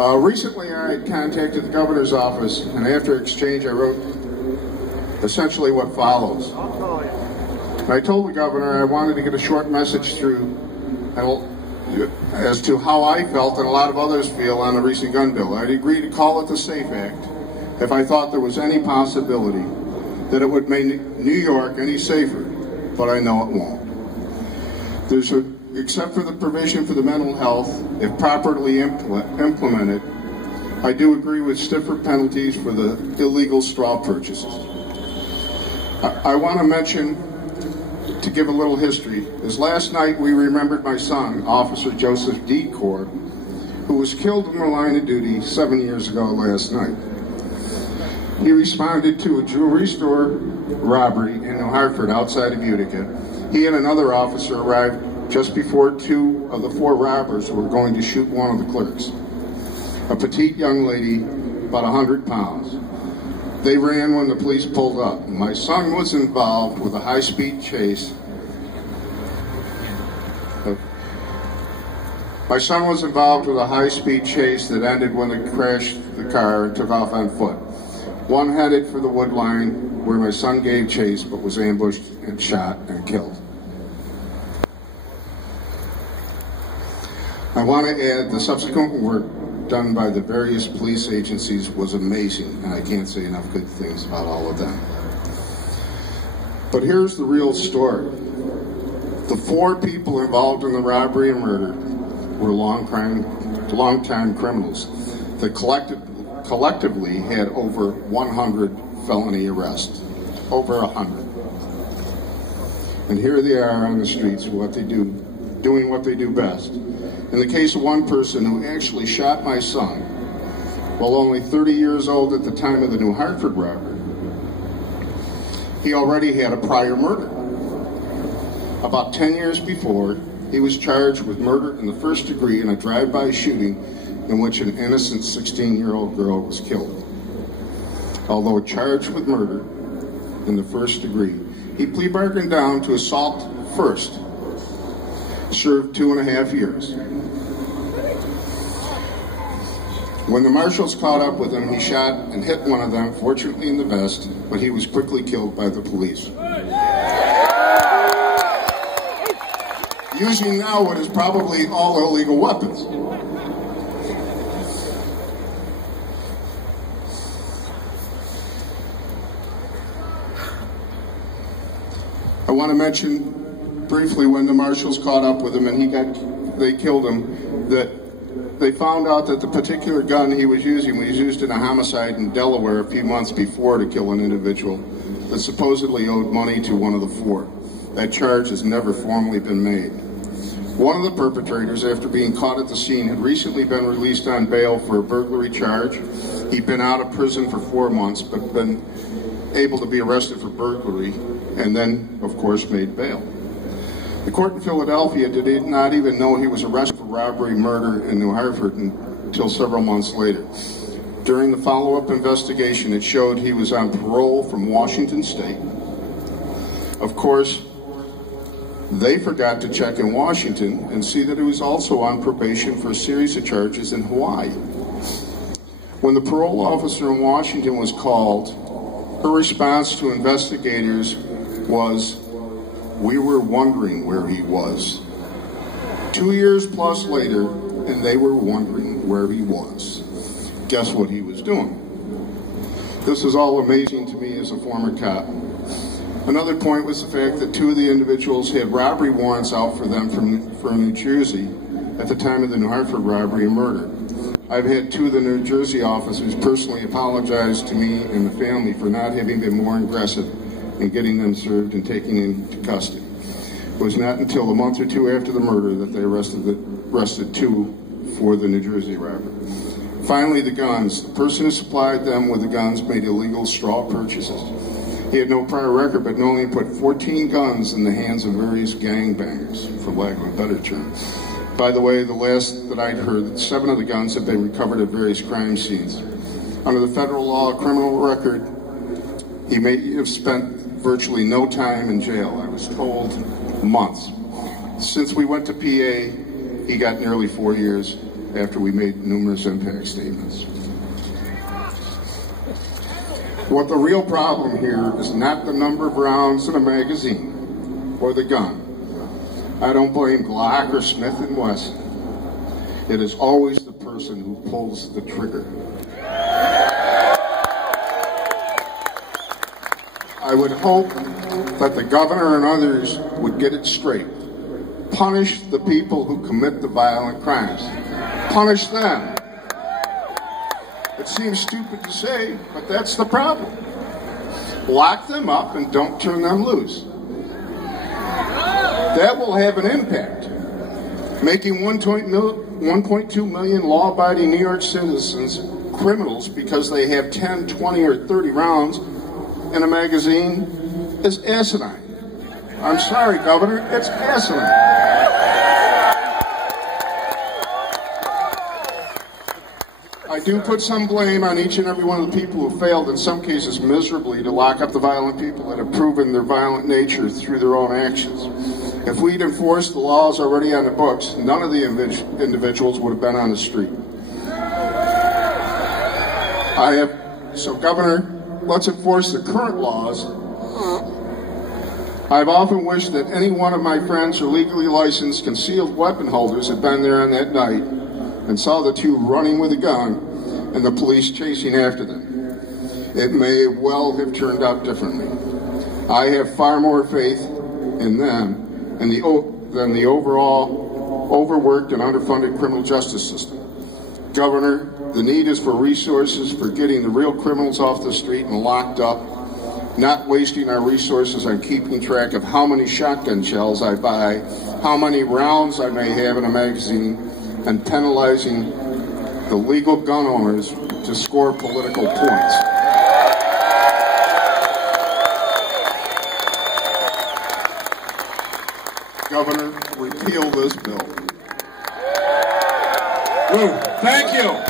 Recently, I had contacted the governor's office, and after exchange, I wrote essentially what follows. I told the governor I wanted to get a short message through as to how I felt and a lot of others feel on the recent gun bill. I'd agree to call it the SAFE Act if I thought there was any possibility that it would make New York any safer, but I know it won't. Except for the provision for the mental health, if properly implemented, I do agree with stiffer penalties for the illegal straw purchases. I want to mention, to give a little history, is last night we remembered my son, Officer Joseph Decor, who was killed in the line of duty 7 years ago last night. He responded to a jewelry store robbery in New Hartford outside of Utica. He and another officer arrived just before 2 of the 4 robbers were going to shoot one of the clerks, a petite young lady, about 100 pounds. They ran when the police pulled up. My son was involved with a high-speed chase. That ended when they crashed the car and took off on foot. One headed for the wood line where my son gave chase but was ambushed and shot and killed. I want to add the subsequent work done by the various police agencies was amazing, and I can't say enough good things about all of them. But here's the real story. The 4 people involved in the robbery and murder were long-time criminals that collectively had over 100 felony arrests, over 100. And here they are on the streets, doing what they do best. In the case of one person who actually shot my son, while only 30 years old at the time of the New Hartford robbery, he already had a prior murder. About 10 years before, he was charged with murder in the first degree in a drive-by shooting in which an innocent 16-year-old girl was killed. Although charged with murder in the first degree, he plea bargained down to assault first, served 2.5 years. When the marshals caught up with him, he shot and hit one of them, fortunately in the vest, but he was quickly killed by the police. Using now what is probably all illegal weapons. I want to mention briefly when the marshals caught up with him and they killed him, that they found out that the particular gun he was using was used in a homicide in Delaware a few months before to kill an individual that supposedly owed money to one of the 4. That charge has never formally been made. One of the perpetrators, after being caught at the scene, had recently been released on bail for a burglary charge. He'd been out of prison for 4 months, but been able to be arrested for burglary, and then, of course, made bail. The court in Philadelphia did not even know he was arrested for robbery murder in New Hartford until several months later. During the follow-up investigation, it showed he was on parole from Washington State. Of course, they forgot to check in Washington and see that he was also on probation for a series of charges in Hawaii. When the parole officer in Washington was called, her response to investigators was, "We were wondering where he was." 2 years plus later, and they were wondering where he was. Guess what he was doing? This is all amazing to me as a former cop. Another point was the fact that 2 of the individuals had robbery warrants out for them from New Jersey at the time of the New Hartford robbery and murder. I've had 2 of the New Jersey officers personally apologize to me and the family for not having been more aggressive in getting them served and taken into custody. It was not until a month or 2 after the murder that they arrested 2 for the New Jersey robbery. Finally, the guns. The person who supplied them with the guns made illegal straw purchases. He had no prior record, but only put 14 guns in the hands of various gangbangers, for lack of a better term. By the way, the last that I'd heard, 7 of the guns have been recovered at various crime scenes. Under the federal law, criminal record, he may have spent virtually no time in jail. I was told months. Since we went to PA, he got nearly 4 years after we made numerous impact statements. What the real problem here is not the number of rounds in a magazine or the gun. I don't blame Glock or Smith & Wesson. It is always the person who pulls the trigger. I would hope that the governor and others would get it straight. Punish the people who commit the violent crimes. Punish them. It seems stupid to say, but that's the problem. Lock them up and don't turn them loose. That will have an impact, making 1.2 million law-abiding New York citizens criminals because they have 10, 20, or 30 rounds in a magazine is asinine. I'm sorry, Governor, it's asinine. I do put some blame on each and every one of the people who failed, in some cases miserably, to lock up the violent people that have proven their violent nature through their own actions. If we'd enforced the laws already on the books, none of the individuals would have been on the street. So Governor, let's enforce the current laws. I've often wished that any one of my friends or legally licensed concealed weapon holders had been there on that night and saw the two running with a gun and the police chasing after them. It may well have turned out differently. I have far more faith in them than the overall overworked and underfunded criminal justice system. Governor, the need is for resources for getting the real criminals off the street and locked up, not wasting our resources on keeping track of how many shotgun shells I buy, how many rounds I may have in a magazine, and penalizing the legal gun owners to score political points. Governor, repeal this bill. Woo. Thank you.